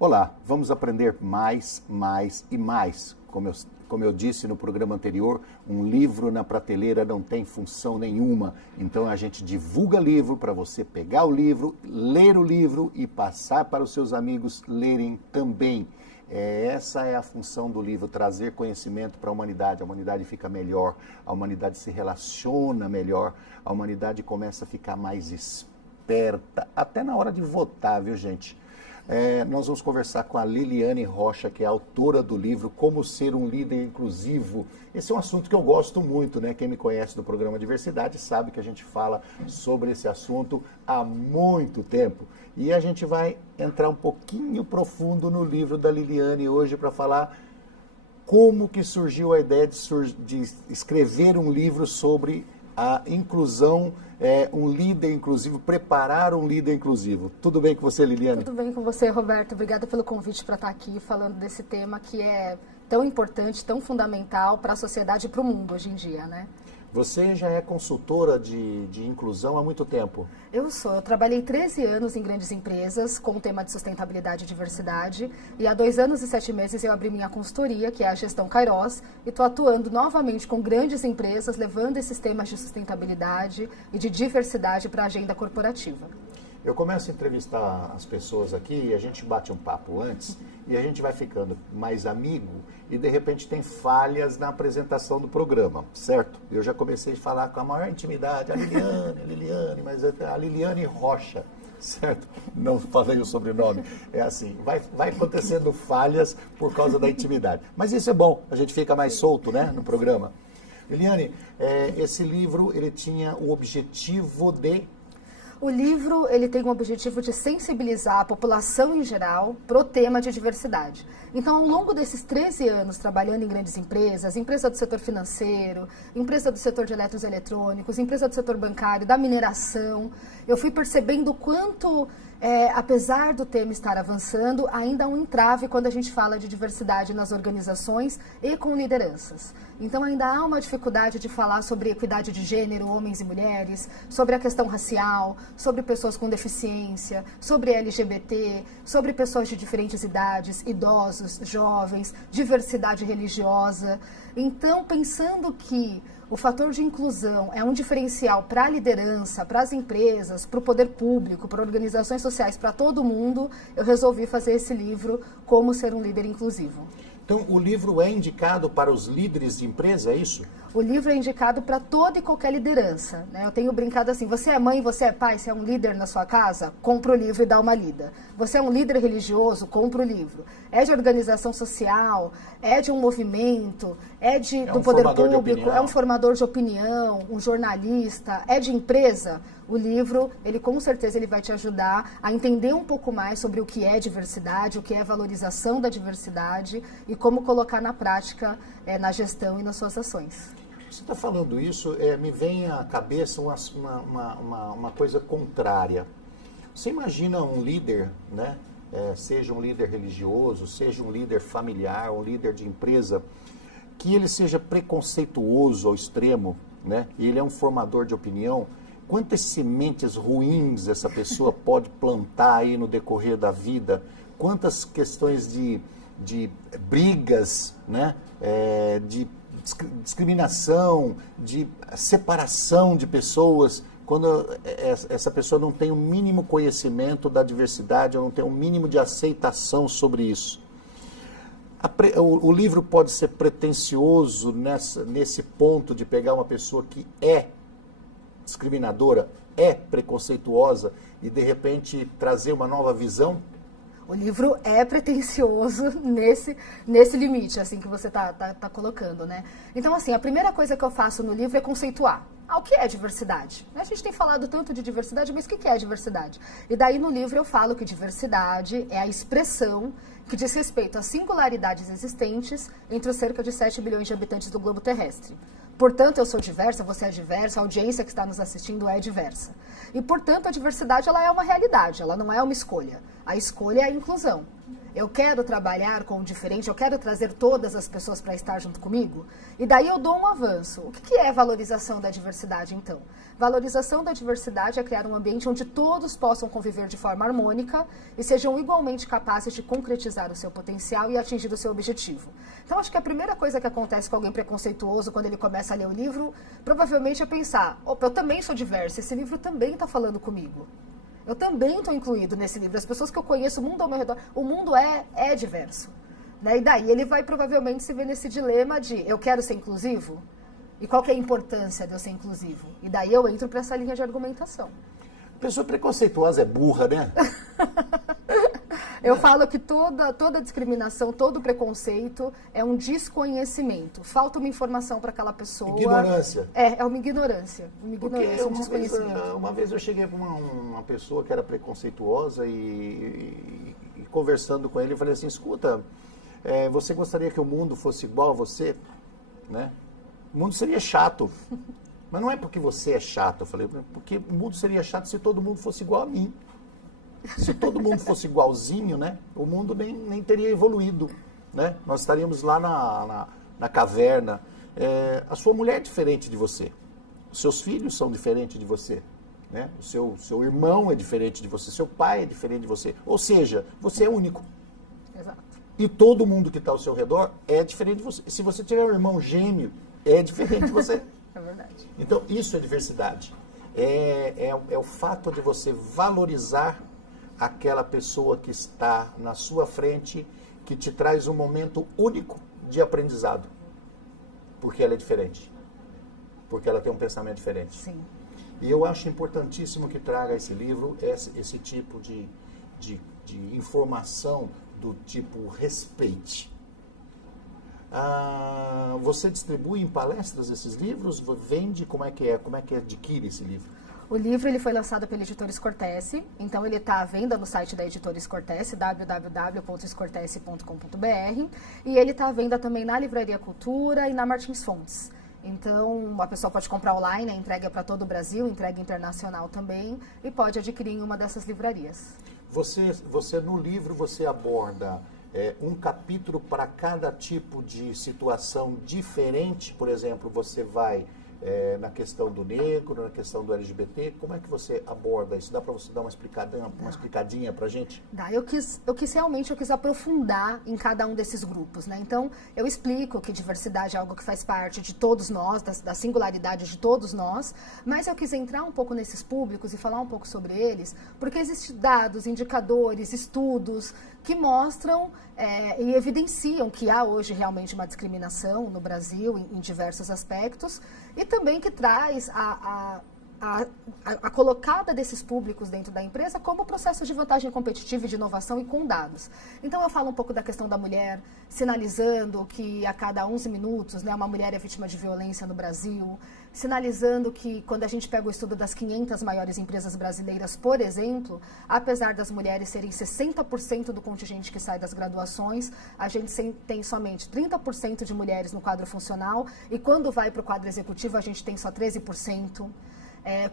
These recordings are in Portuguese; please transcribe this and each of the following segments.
Olá, vamos aprender mais, mais e mais. Como eu disse no programa anterior, um livro na prateleira não tem função nenhuma. Então a gente divulga livro para você pegar o livro, ler o livro e passar para os seus amigos lerem também. Essa é a função do livro, trazer conhecimento para a humanidade fica melhor, a humanidade se relaciona melhor, a humanidade começa a ficar mais esperta, até na hora de votar, viu gente? Nós vamos conversar com a Liliane Rocha, que é autora do livro Como Ser um Líder Inclusivo. Esse é um assunto que eu gosto muito, né? Quem me conhece do programa Diversidade sabe que a gente fala sobre esse assunto há muito tempo. E a gente vai entrar um pouquinho profundo no livro da Liliane hoje para falar como que surgiu a ideia de escrever um livro sobre a inclusão, um líder inclusivo, preparar um líder inclusivo. Tudo bem com você, Liliane? Tudo bem com você, Roberto. Obrigada pelo convite para estar aqui falando desse tema que é tão importante, tão fundamental para a sociedade e para o mundo hoje em dia, né? Você já é consultora de inclusão há muito tempo? Eu trabalhei 13 anos em grandes empresas com o tema de sustentabilidade e diversidade e há 2 anos e 7 meses eu abri minha consultoria, que é a Gestão Kairos, e estou atuando novamente com grandes empresas, levando esses temas de sustentabilidade e de diversidade para a agenda corporativa. Eu começo a entrevistar as pessoas aqui e a gente bate um papo antes e a gente vai ficando mais amigo e de repente tem falhas na apresentação do programa, certo? Eu já comecei a falar com a maior intimidade, a Liliane, mas é a Liliane Rocha, certo? Não falei o sobrenome. É assim, vai acontecendo falhas por causa da intimidade. Mas isso é bom, a gente fica mais solto, né, no programa. Liliane, esse livro, ele tinha o objetivo de... O livro ele tem o objetivo de sensibilizar a população em geral para o tema de diversidade. Então, ao longo desses 13 anos trabalhando em grandes empresas, empresa do setor financeiro, empresa do setor de eletrônicos, empresa do setor bancário, da mineração, eu fui percebendo o quanto, apesar do tema estar avançando, ainda há um entrave quando a gente fala de diversidade nas organizações e com lideranças. Então, ainda há uma dificuldade de falar sobre equidade de gênero, homens e mulheres, sobre a questão racial, sobre pessoas com deficiência, sobre LGBT, sobre pessoas de diferentes idades, idosos, jovens, diversidade religiosa. Então, pensando que o fator de inclusão é um diferencial para a liderança, para as empresas, para o poder público, para organizações sociais, para todo mundo, eu resolvi fazer esse livro, Como Ser um Líder Inclusivo. Então, o livro é indicado para os líderes de empresa, é isso? O livro é indicado para toda e qualquer liderança, né? Eu tenho brincado assim, você é mãe, você é pai, você é um líder na sua casa? Compra o livro e dá uma lida. Você é um líder religioso? Compra o livro. É de organização social, é de um movimento, do poder público, é um formador de opinião, um jornalista, é de empresa? O livro, ele com certeza ele vai te ajudar a entender um pouco mais sobre o que é diversidade, o que é valorização da diversidade e como colocar na prática, na gestão e nas suas ações. Você está falando isso, me vem à cabeça uma coisa contrária. Você imagina um líder, né? Seja um líder religioso, seja um líder familiar, um líder de empresa, que ele seja preconceituoso ao extremo, né? E ele é um formador de opinião. Quantas sementes ruins essa pessoa pode plantar aí no decorrer da vida? Quantas questões de brigas, né? De discriminação, de separação de pessoas, quando essa pessoa não tem o mínimo conhecimento da diversidade, ou não tem o mínimo de aceitação sobre isso. O livro pode ser pretensioso nesse ponto de pegar uma pessoa que é discriminadora, é preconceituosa e de repente trazer uma nova visão? O livro é pretensioso nesse limite, assim, que você está colocando, né? Então, assim, a primeira coisa que eu faço no livro é conceituar. O que é diversidade? A gente tem falado tanto de diversidade, mas o que é diversidade? E daí no livro eu falo que diversidade é a expressão que diz respeito às singularidades existentes entre os cerca de 7 bilhões de habitantes do globo terrestre. Portanto, eu sou diversa, você é diversa, a audiência que está nos assistindo é diversa. E, portanto, a diversidade ela é uma realidade, ela não é uma escolha. A escolha é a inclusão. Eu quero trabalhar com o diferente, eu quero trazer todas as pessoas para estar junto comigo. E daí eu dou um avanço. O que é valorização da diversidade, então? Valorização da diversidade é criar um ambiente onde todos possam conviver de forma harmônica e sejam igualmente capazes de concretizar o seu potencial e atingir o seu objetivo. Então, acho que a primeira coisa que acontece com alguém preconceituoso quando ele começa a ler o livro, provavelmente é pensar, opa, eu também sou diverso, esse livro também está falando comigo. Eu também estou incluído nesse livro. As pessoas que eu conheço, o mundo ao meu redor, o mundo é diverso. Né? E daí ele vai provavelmente se ver nesse dilema de eu quero ser inclusivo? E qual que é a importância de eu ser inclusivo? E daí eu entro para essa linha de argumentação. Pessoa preconceituosa é burra, né? Eu falo que toda discriminação, todo preconceito é um desconhecimento. Falta uma informação para aquela pessoa. Ignorância. É uma ignorância. Uma vez eu cheguei com uma pessoa que era preconceituosa e conversando com ele, eu falei assim, escuta, você gostaria que o mundo fosse igual a você? Né? O mundo seria chato. Mas não é porque você é chato, eu falei, porque o mundo seria chato se todo mundo fosse igual a mim. Se todo mundo fosse igualzinho, né, o mundo nem teria evoluído. Né? Nós estaríamos lá na caverna. A sua mulher é diferente de você. Os seus filhos são diferentes de você. Né? O seu irmão é diferente de você. Seu pai é diferente de você. Ou seja, você é único. Exato. E todo mundo que está ao seu redor é diferente de você. Se você tiver um irmão gêmeo, é diferente de você. É verdade. Então, isso é diversidade. É o fato de você valorizar aquela pessoa que está na sua frente, que te traz um momento único de aprendizado. Porque ela é diferente. Porque ela tem um pensamento diferente. Sim. E eu acho importantíssimo que traga esse livro, esse tipo de informação do tipo respeite. Você distribui em palestras esses livros? Vende? Como é que adquire esse livro? O livro ele foi lançado pela Editora Scortese, então ele está à venda no site da Editora Scortese, www.scortese.com.br, e ele está à venda também na Livraria Cultura e na Martins Fontes. Então, a pessoa pode comprar online, a entrega é para todo o Brasil, entrega internacional também, e pode adquirir em uma dessas livrarias. Você no livro, você aborda um capítulo para cada tipo de situação diferente, por exemplo, você vai na questão do negro, na questão do LGBT, como é que você aborda isso? Dá para você dar uma explicadinha para a gente? Dá, eu quis aprofundar em cada um desses grupos, né? Então, eu explico que diversidade é algo que faz parte de todos nós, da singularidade de todos nós, mas eu quis entrar um pouco nesses públicos e falar um pouco sobre eles, porque existem dados, indicadores, estudos que mostram e evidenciam que há hoje realmente uma discriminação no Brasil em diversos aspectos, e também que traz a colocada desses públicos dentro da empresa como processo de vantagem competitiva e de inovação e com dados. Então, eu falo um pouco da questão da mulher, sinalizando que a cada 11 minutos, né, uma mulher é vítima de violência no Brasil, sinalizando que quando a gente pega o estudo das 500 maiores empresas brasileiras, por exemplo, apesar das mulheres serem 60% do contingente que sai das graduações, a gente tem somente 30% de mulheres no quadro funcional, e quando vai para o quadro executivo, a gente tem só 13%.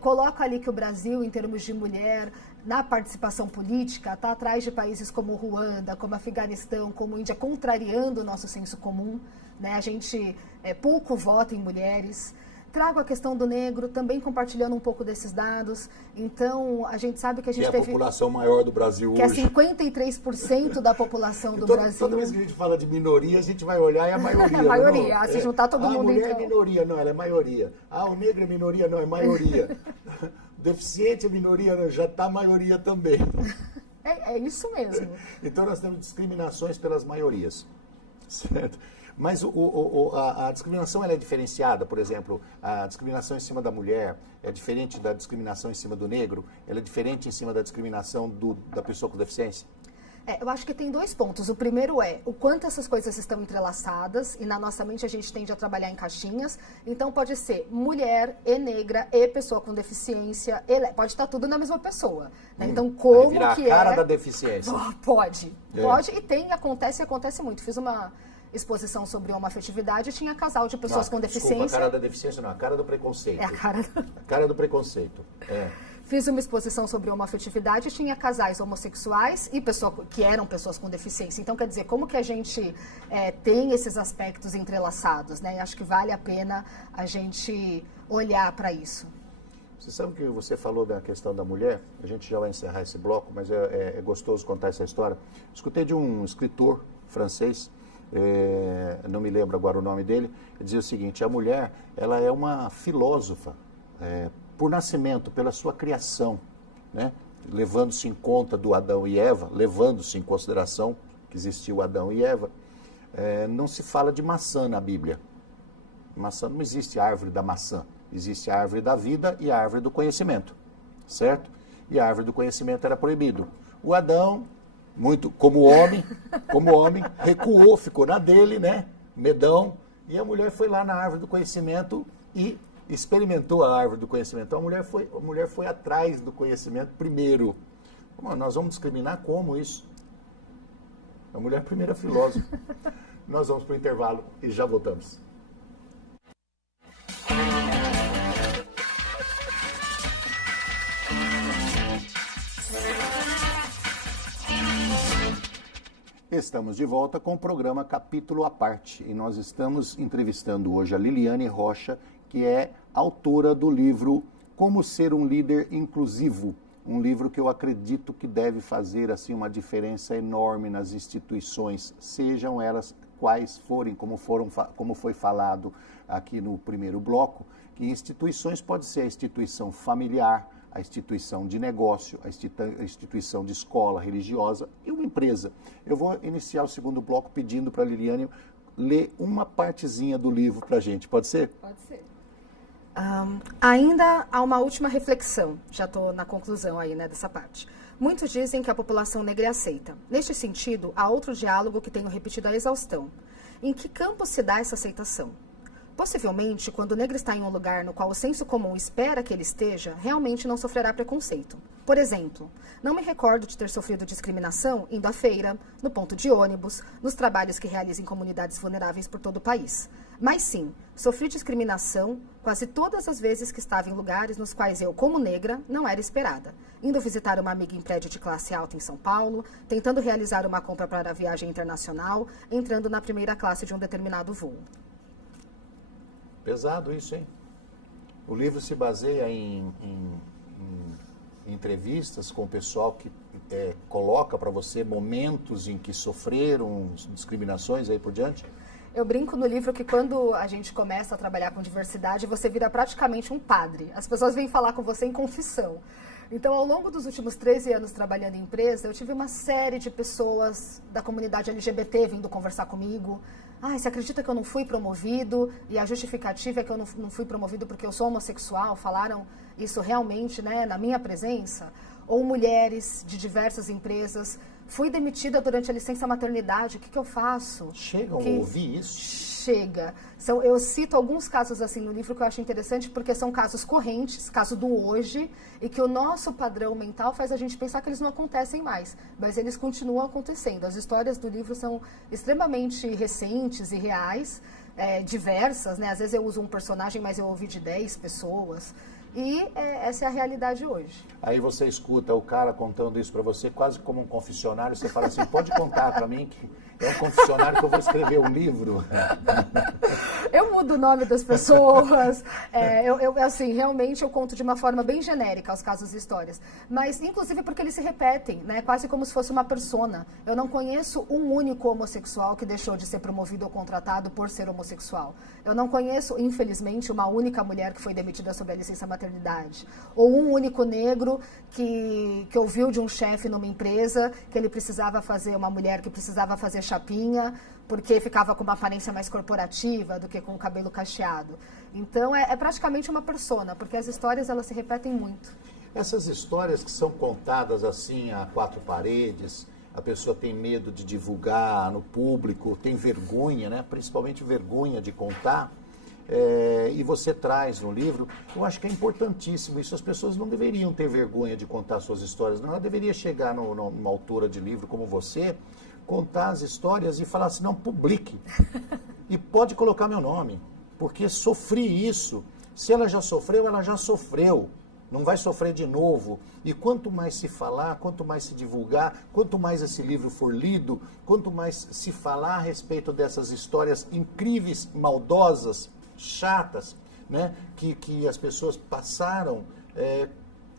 Coloca ali que o Brasil, em termos de mulher, na participação política, está atrás de países como Ruanda, como Afeganistão, como Índia, contrariando o nosso senso comum. Né? A gente pouco vota em mulheres. Trago a questão do negro, também compartilhando um pouco desses dados. Então, a gente sabe que a gente teve... a população maior do Brasil que hoje. Que é 53% da população do Brasil. Toda vez que a gente fala de minoria, a gente vai olhar e é a maioria. É a maioria. Se juntar todo mundo, a mulher então... é minoria, não, ela é maioria. O negro é minoria, não, é maioria. Deficiente é minoria, não, já está maioria também. É isso mesmo. Então, nós temos discriminações pelas maiorias. Certo? Mas a discriminação ela é diferenciada, por exemplo, a discriminação em cima da mulher é diferente da discriminação em cima do negro? Ela é diferente em cima da discriminação da pessoa com deficiência? Eu acho que tem dois pontos. O primeiro é o quanto essas coisas estão entrelaçadas, e na nossa mente a gente tende a trabalhar em caixinhas. Então pode ser mulher e negra e pessoa com deficiência, pode estar tudo na mesma pessoa. Né? Então como virar que a cara da deficiência? Pode, e acontece muito. Fiz uma exposição sobre homoafetividade e tinha casal de pessoas com deficiência. Desculpa, a cara da deficiência não, a cara do preconceito. É a cara do preconceito. Fiz uma exposição sobre homoafetividade, tinha casais homossexuais e que eram pessoas com deficiência. Então, quer dizer, como que a gente tem esses aspectos entrelaçados, né? E acho que vale a pena a gente olhar para isso. Você sabe que você falou da questão da mulher? A gente já vai encerrar esse bloco, mas é gostoso contar essa história. Escutei de um escritor francês, não me lembro agora o nome dele, ele dizia o seguinte: a mulher, ela é uma filósofa, por nascimento, pela sua criação, né? Levando-se em conta do Adão e Eva, levando-se em consideração que existiu Adão e Eva, não se fala de maçã na Bíblia. Maçã, não existe a árvore da maçã, existe a árvore da vida e a árvore do conhecimento, certo? E a árvore do conhecimento era proibido. O Adão, muito como homem, recuou, ficou na dele, né? Medão, e a mulher foi lá na árvore do conhecimento e experimentou a árvore do conhecimento. Então a mulher foi atrás do conhecimento primeiro. Nós vamos discriminar como isso? A mulher é a primeira filósofa. Nós vamos para o intervalo e já voltamos. Estamos de volta com o programa Capítulo à Parte e nós estamos entrevistando hoje a Liliane Rocha, que é autora do livro Como Ser um Líder Inclusivo, um livro que eu acredito que deve fazer assim uma diferença enorme nas instituições, sejam elas quais forem, como foi falado aqui no primeiro bloco, que instituições pode ser a instituição familiar, a instituição de negócio, a instituição de escola religiosa e uma empresa. Eu vou iniciar o segundo bloco pedindo para a Liliane ler uma partezinha do livro para a gente. Pode ser? Pode ser. Ainda há uma última reflexão, já estou na conclusão aí, né, dessa parte. Muitos dizem que a população negra é aceita. Neste sentido, há outro diálogo que tenho repetido à exaustão. Em que campo se dá essa aceitação? Possivelmente, quando o negro está em um lugar no qual o senso comum espera que ele esteja, realmente não sofrerá preconceito. Por exemplo, não me recordo de ter sofrido discriminação indo à feira, no ponto de ônibus, nos trabalhos que realizo em comunidades vulneráveis por todo o país. Mas sim, sofri discriminação quase todas as vezes que estava em lugares nos quais eu, como negra, não era esperada. Indo visitar uma amiga em prédio de classe alta em São Paulo, tentando realizar uma compra para a viagem internacional, entrando na primeira classe de um determinado voo. Pesado isso, hein? O livro se baseia em entrevistas com o pessoal que coloca para você momentos em que sofreram discriminações aí por diante? Eu brinco no livro que quando a gente começa a trabalhar com diversidade, você vira praticamente um padre. As pessoas vêm falar com você em confissão. Então, ao longo dos últimos 13 anos trabalhando em empresa, eu tive uma série de pessoas da comunidade LGBT vindo conversar comigo. Você acredita que eu não fui promovido? E a justificativa é que eu não fui promovido porque eu sou homossexual? Falaram isso realmente, né, na minha presença? Ou mulheres de diversas empresas. Fui demitida durante a licença maternidade, o que eu faço? Chegam a ouvir isso? Chega. Eu cito alguns casos assim no livro que eu acho interessante, porque são casos correntes, caso do hoje, e que o nosso padrão mental faz a gente pensar que eles não acontecem mais, mas eles continuam acontecendo. As histórias do livro são extremamente recentes e reais, diversas, né? Às vezes eu uso um personagem, mas eu ouvi de 10 pessoas. E essa é a realidade hoje. Aí você escuta o cara contando isso para você, quase como um confessionário, você fala assim, pode contar para mim que é um confessionário que eu vou escrever um livro. Eu mudo o nome das pessoas, assim, realmente eu conto de uma forma bem genérica os casos e histórias. Mas, inclusive, porque eles se repetem, né? Quase como se fosse uma persona. Eu não conheço um único homossexual que deixou de ser promovido ou contratado por ser homossexual. Eu não conheço, infelizmente, uma única mulher que foi demitida sob a licença maternidade. Ou um único negro que ouviu de um chefe numa empresa que ele precisava fazer, uma mulher que precisava fazer chapinha, porque ficava com uma aparência mais corporativa do que com o cabelo cacheado. Então, é praticamente uma persona, porque as histórias elas se repetem muito. Essas histórias que são contadas assim a quatro paredes, a pessoa tem medo de divulgar no público, tem vergonha, né? Principalmente vergonha de contar, e você traz no livro, eu acho que é importantíssimo isso. As pessoas não deveriam ter vergonha de contar suas histórias, não. Ela deveria chegar numa autora de livro como você, contar as histórias e falar assim, não, publique. E pode colocar meu nome, porque sofri isso. Se ela já sofreu, ela já sofreu. não vai sofrer de novo. E quanto mais se falar, quanto mais se divulgar, quanto mais esse livro for lido, quanto mais se falar a respeito dessas histórias incríveis, maldosas, chatas, né, que as pessoas passaram,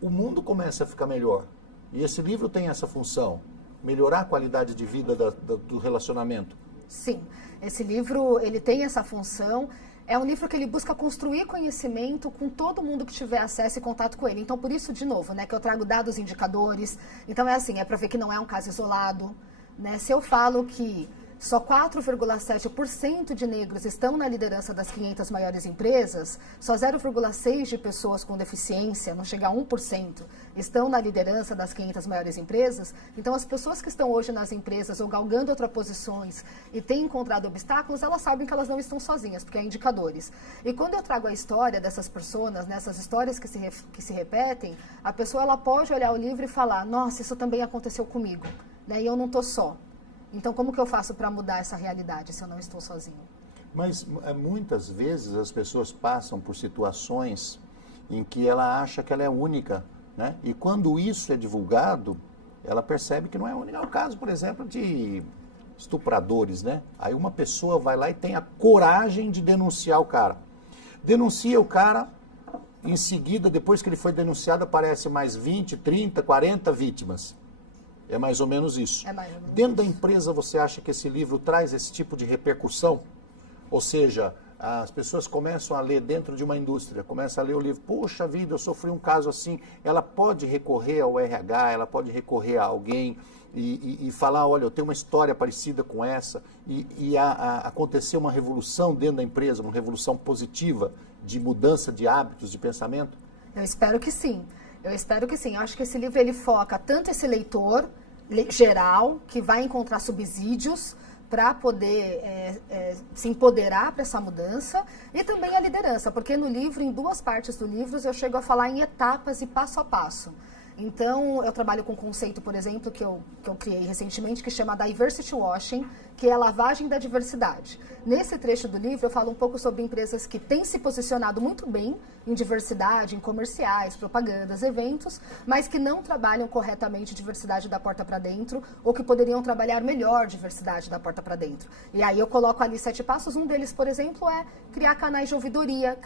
o mundo começa a ficar melhor. E esse livro tem essa função, melhorar a qualidade de vida do relacionamento. Sim, esse livro ele tem essa função. É um livro que ele busca construir conhecimento com todo mundo que tiver acesso e contato com ele. Então, por isso, de novo, né, que eu trago dados indicadores. Então, é assim, é para ver que não é um caso isolado. Né? Se eu falo que só 4,7% de negros estão na liderança das 500 maiores empresas, só 0,6% de pessoas com deficiência, não chega a 1%, estão na liderança das 500 maiores empresas. Então, as pessoas que estão hoje nas empresas ou galgando outras posições e têm encontrado obstáculos, elas sabem que elas não estão sozinhas, porque há indicadores. E quando eu trago a história dessas pessoas, nessas histórias que se repetem, a pessoa ela pode olhar o livro e falar, nossa, isso também aconteceu comigo, né? E eu não estou só. Então, como que eu faço para mudar essa realidade se eu não estou sozinho? Mas muitas vezes as pessoas passam por situações em que ela acha que ela é única, né? E quando isso é divulgado, ela percebe que não é única. É o caso, por exemplo, de estupradores, né? Aí uma pessoa vai lá e tem a coragem de denunciar o cara. Denuncia o cara, em seguida, depois que ele foi denunciado, aparece mais 20, 30, 40 vítimas. É mais ou menos isso. Dentro da empresa, você acha que esse livro traz esse tipo de repercussão? Ou seja, as pessoas começam a ler dentro de uma indústria, começam a ler o livro, poxa vida, eu sofri um caso assim. Ela pode recorrer ao RH, ela pode recorrer a alguém e falar, olha, eu tenho uma história parecida com essa, e acontecer uma revolução dentro da empresa, uma revolução positiva de mudança de hábitos, de pensamento? Eu espero que sim. Eu espero que sim. Eu acho que esse livro ele foca tanto esse leitor geral, que vai encontrar subsídios para poder se empoderar para essa mudança, e também a liderança, porque no livro, em duas partes do livro, eu chego a falar em etapas e passo a passo. Então, eu trabalho com um conceito, por exemplo, que eu criei recentemente, que chama Diversity Washing, que é a lavagem da diversidade. Nesse trecho do livro, eu falo um pouco sobre empresas que têm se posicionado muito bem em diversidade, em comerciais, propagandas, eventos, mas que não trabalham corretamente diversidade da porta para dentro, ou que poderiam trabalhar melhor diversidade da porta para dentro. E aí eu coloco ali 7 passos. Um deles, por exemplo, é criar canais de ouvidoria,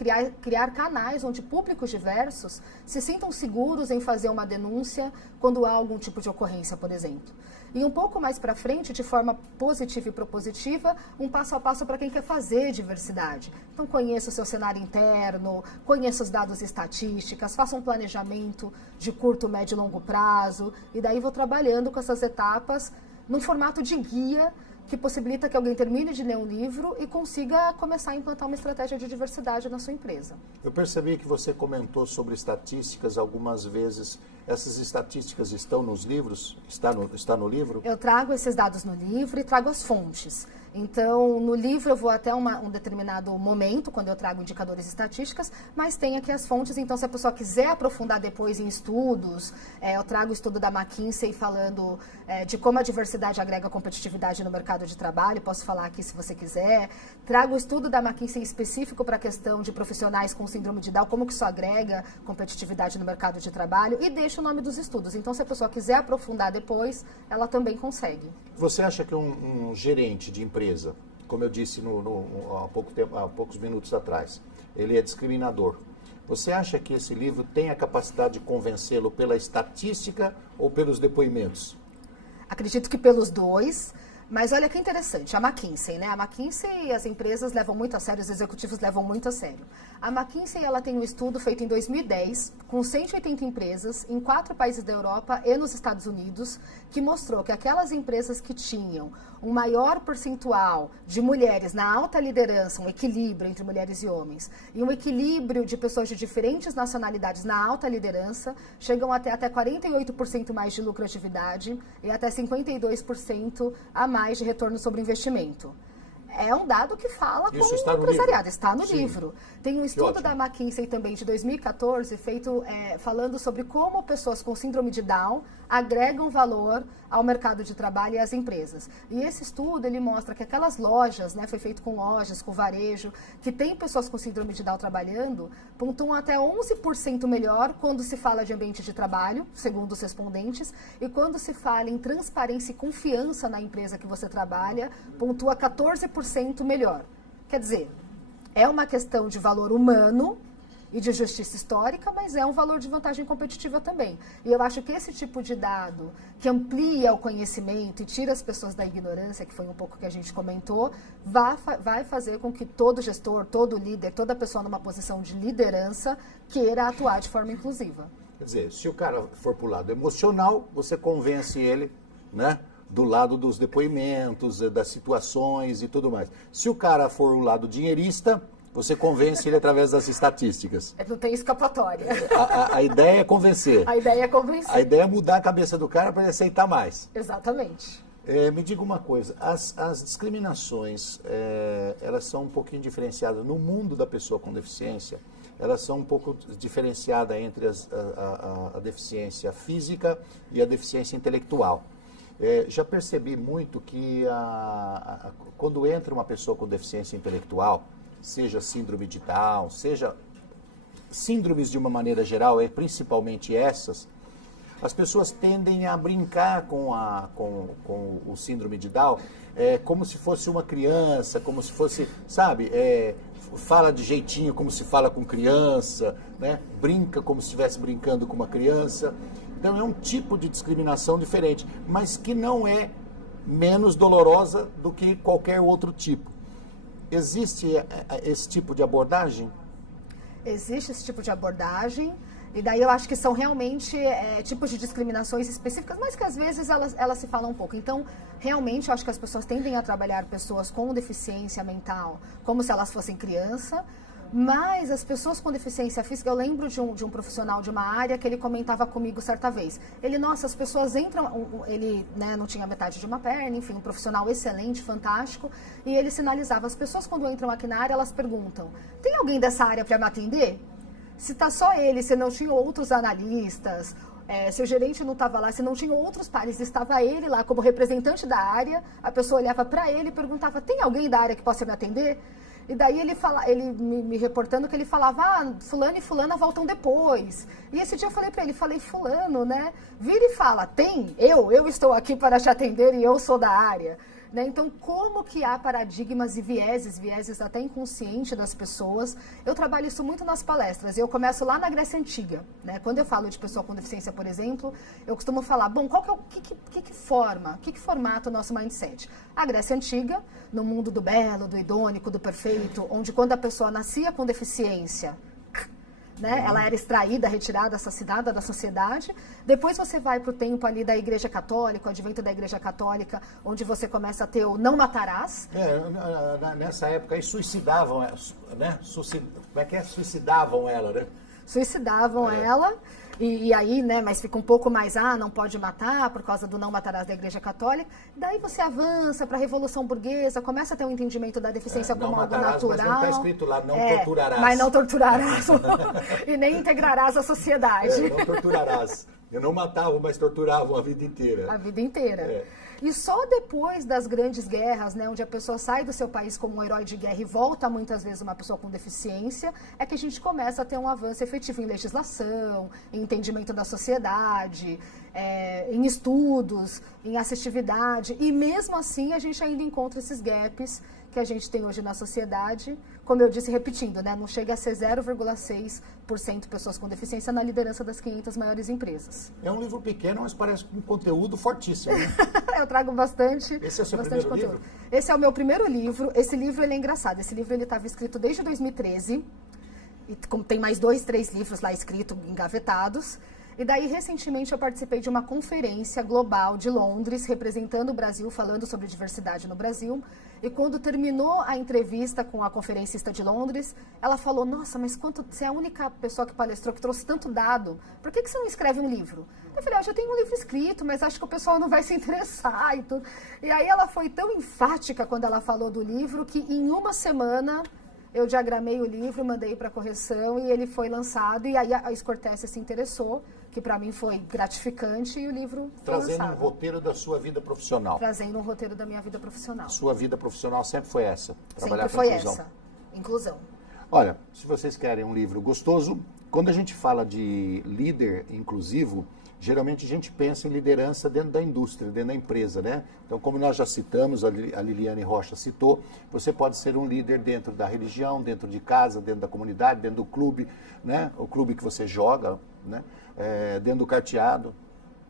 criar canais onde públicos diversos se sintam seguros em fazer uma denúncia quando há algum tipo de ocorrência, por exemplo. E um pouco mais para frente, de forma positiva e propositiva, um passo a passo para quem quer fazer diversidade. Então, conheça o seu cenário interno, conheça os dados e estatísticas, faça um planejamento de curto, médio e longo prazo, e daí vou trabalhando com essas etapas num formato de guia que possibilita que alguém termine de ler um livro e consiga começar a implantar uma estratégia de diversidade na sua empresa. Eu percebi que você comentou sobre estatísticas algumas vezes. Essas estatísticas estão nos livros? Está no livro? Eu trago esses dados no livro e trago as fontes. Então, no livro eu vou até um determinado momento, quando eu trago indicadores e estatísticas, mas tem aqui as fontes. Então, se a pessoa quiser aprofundar depois em estudos, eu trago o estudo da McKinsey falando de como a diversidade agrega competitividade no mercado de trabalho. Posso falar aqui se você quiser. Trago o estudo da McKinsey específico para a questão de profissionais com síndrome de Down, como que isso agrega competitividade no mercado de trabalho, e deixo o nome dos estudos. Então, se a pessoa quiser aprofundar depois, ela também consegue. Você acha que um gerente de empresa, como eu disse há poucos minutos atrás, ele é discriminador? Você acha que esse livro tem a capacidade de convencê-lo pela estatística ou pelos depoimentos? Acredito que pelos dois. Mas olha que interessante, a McKinsey, né? A McKinsey, as empresas levam muito a sério, os executivos levam muito a sério. A McKinsey, ela tem um estudo feito em 2010, com 180 empresas, em 4 países da Europa e nos Estados Unidos, que mostrou que aquelas empresas que tinham um maior percentual de mulheres na alta liderança, um equilíbrio entre mulheres e homens, e um equilíbrio de pessoas de diferentes nacionalidades na alta liderança, chegam até 48% mais de lucratividade e até 52% a mais de retorno sobre investimento. É um dado que fala com Isso o está no empresariado, livro? está no Sim. livro. Tem um estudo ótimo. da McKinsey também de 2014, feito falando sobre como pessoas com síndrome de Down agregam valor ao mercado de trabalho e às empresas. E esse estudo, ele mostra que aquelas lojas, né, foi feito com lojas, com varejo, que tem pessoas com síndrome de Down trabalhando, pontuam até 11% melhor quando se fala de ambiente de trabalho, segundo os respondentes, e quando se fala em transparência e confiança na empresa que você trabalha, pontua 14% melhor. Quer dizer, é uma questão de valor humano e de justiça histórica, mas é um valor de vantagem competitiva também. E eu acho que esse tipo de dado que amplia o conhecimento e tira as pessoas da ignorância, que foi um pouco que a gente comentou, vai fazer com que todo gestor, todo líder, toda pessoa numa posição de liderança queira atuar de forma inclusiva. Quer dizer, se o cara for para o lado emocional, você convence ele, né? Do lado dos depoimentos, das situações e tudo mais. Se o cara for o lado dinheirista, você convence ele através das estatísticas. Não tem escapatória. A ideia é convencer. A ideia é convencer. A ideia é mudar a cabeça do cara para ele aceitar mais. Exatamente. Me diga uma coisa, as discriminações, elas são um pouquinho diferenciadas. No mundo da pessoa com deficiência, elas são um pouco diferenciadas entre a deficiência física e a deficiência intelectual. Já percebi muito que quando entra uma pessoa com deficiência intelectual, seja síndrome de Down, seja síndromes de uma maneira geral, principalmente essas, as pessoas tendem a brincar com o síndrome de Down como se fosse uma criança, como se fosse, sabe, fala de jeitinho como se fala com criança, né? Brinca como se estivesse brincando com uma criança. Então é um tipo de discriminação diferente, mas que não é menos dolorosa do que qualquer outro tipo. Existe esse tipo de abordagem? Existe esse tipo de abordagem, e daí eu acho que são realmente tipos de discriminações específicas, mas que às vezes elas se falam um pouco. Então, realmente, eu acho que as pessoas tendem a trabalhar pessoas com deficiência mental como se elas fossem criança, mas as pessoas com deficiência física, eu lembro de um profissional de uma área que ele comentava comigo certa vez. Nossa, as pessoas entram, ele, né, não tinha metade de uma perna, enfim, um profissional excelente, fantástico, e ele sinalizava, as pessoas quando entram aqui na área, elas perguntam, tem alguém dessa área para me atender? Se tá só ele, se não tinha outros analistas, se o gerente não estava lá, se não tinha outros pares, estava ele lá como representante da área, a pessoa olhava para ele e perguntava, tem alguém da área que possa me atender? E daí ele me reportando que ele falava, fulano e fulana voltam depois. E esse dia eu falei para ele, fulano, né, vira e fala, eu estou aqui para te atender e eu sou da área. Né? Então, como que há paradigmas e vieses até inconsciente das pessoas? Eu trabalho isso muito nas palestras. Eu começo lá na Grécia Antiga. Né? Quando eu falo de pessoa com deficiência, por exemplo, eu costumo falar, bom, que formata o nosso mindset? A Grécia Antiga, no mundo do belo, do idônico, do perfeito, onde quando a pessoa nascia com deficiência, né, ela era extraída, retirada, assassinada da sociedade. Depois você vai para o tempo ali da Igreja Católica, o advento da Igreja Católica, onde você começa a ter o não matarás. Nessa época aí suicidavam, né? Como é que é? Suicidavam ela, né? Suicidavam ela. E aí, né, mas fica um pouco mais, não pode matar por causa do não matarás da Igreja Católica. Daí você avança para a Revolução Burguesa, começa a ter um entendimento da deficiência como algo natural. Mas não está escrito lá, não torturarás. Mas não torturarás e nem integrarás a sociedade. Não torturarás. Eu não matava, mas torturavam a vida inteira. A vida inteira. E só depois das grandes guerras, né, onde a pessoa sai do seu país como um herói de guerra e volta muitas vezes uma pessoa com deficiência, é que a gente começa a ter um avanço efetivo em legislação, em entendimento da sociedade, em estudos, em assistividade. E mesmo assim a gente ainda encontra esses gaps que a gente tem hoje na sociedade, como eu disse, repetindo, né, não chega a ser 0,6% pessoas com deficiência na liderança das 500 maiores empresas. É um livro pequeno, mas parece um conteúdo fortíssimo. Né? Eu trago bastante. Esse é o seu bastante primeiro conteúdo. livro? Esse é o meu primeiro livro. Esse livro ele é engraçado. Esse livro ele estava escrito desde 2013. E como tem mais 2, 3 livros lá escritos, engavetados. E daí, recentemente, eu participei de uma conferência global de Londres, representando o Brasil, falando sobre diversidade no Brasil. E quando terminou a entrevista com a conferencista de Londres, ela falou, nossa, mas você é a única pessoa que palestrou que trouxe tanto dado, por que você não escreve um livro? Eu falei, eu já tenho um livro escrito, mas acho que o pessoal não vai se interessar e tudo. E aí ela foi tão enfática quando ela falou do livro, que em uma semana eu diagramei o livro, mandei para correção e ele foi lançado. E aí a Scortese se interessou, que para mim foi gratificante, e o livro foi lançado. Trazendo um roteiro da sua vida profissional. Trazendo um roteiro da minha vida profissional. Sua vida profissional sempre foi essa? Sempre foi essa, inclusão. Olha, se vocês querem um livro gostoso, quando a gente fala de líder inclusivo, geralmente a gente pensa em liderança dentro da indústria, dentro da empresa, né? Então, como nós já citamos, a Liliane Rocha citou, você pode ser um líder dentro da religião, dentro de casa, dentro da comunidade, dentro do clube, né? O clube que você joga, né? Dentro do carteado,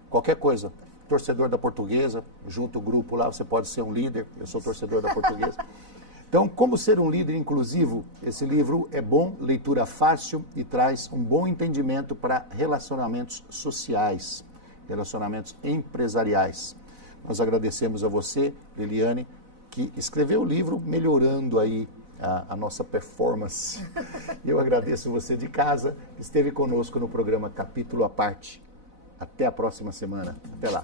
qualquer coisa. Torcedor da Portuguesa, junto o grupo lá, você pode ser um líder, eu sou torcedor da Portuguesa. Então, como ser um líder inclusivo? Esse livro é bom, leitura fácil e traz um bom entendimento para relacionamentos sociais, relacionamentos empresariais. Nós agradecemos a você, Liliane, que escreveu o livro melhorando aí a nossa performance. E eu agradeço você de casa, que esteve conosco no programa Capítulo à Parte. Até a próxima semana. Até lá.